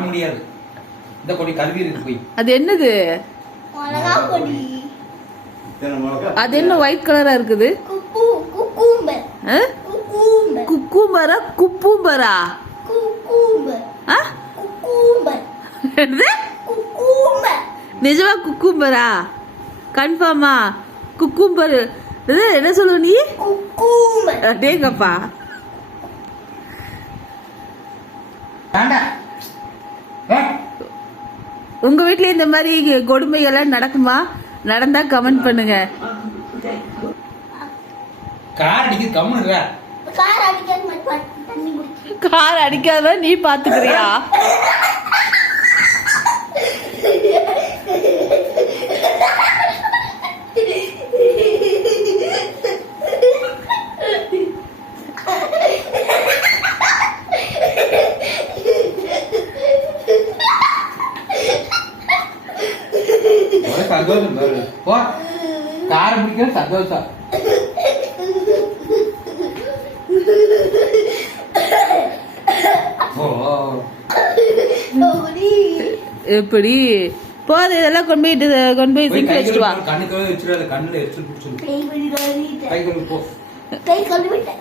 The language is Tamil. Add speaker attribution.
Speaker 1: முடியாது. இந்த கொடி கல்வி இருக்கு போய்.
Speaker 2: அது என்னது? அது என்ன ஒயிட் கலரா இருக்குது?
Speaker 3: குக்கு குக்கும்பர்.
Speaker 2: ஆ?
Speaker 3: குக்கும்பர்.
Speaker 2: குக்கும்பரா? குப்பூம்பரா?
Speaker 3: குக்கும்பர்.
Speaker 2: ஆ?
Speaker 3: குக்கும்பர்.
Speaker 2: என்னது?
Speaker 3: குக்கும்பர்.
Speaker 2: நிஜமா குக்கும்பரா? கன்ஃபார்மா? குக்கும்பர். இது என்ன சொல்லுவ நீ?
Speaker 3: குக்கும்பர்.
Speaker 2: அடேங்கப்பா உங்க வீட்ல இந்த மாதிரி கொடுமைகள்லாம் நடக்குமா? நடந்தா கமெண்ட் பண்ணுங்க.
Speaker 1: கார்
Speaker 3: அடிக்க குடிக்க.
Speaker 2: கார் அடிக்காத நீ பாத்துக்கிறியா?
Speaker 1: ஒரே சந்தோஷம். போ. காரை பிடிக்கிற சந்தோஷம்.
Speaker 2: எப்படி? போது இதெல்லாம் கொண்டு போயிட்டு கொண்டு போய்
Speaker 1: போய்
Speaker 2: சிங்க் வச்சுட்டு வா.
Speaker 1: கண்ணுக்கு வச்சிடாத. கண்ணுல எரிச்சல் பிடிச்சிருக்கு
Speaker 3: கை கழுவிட்டேன்.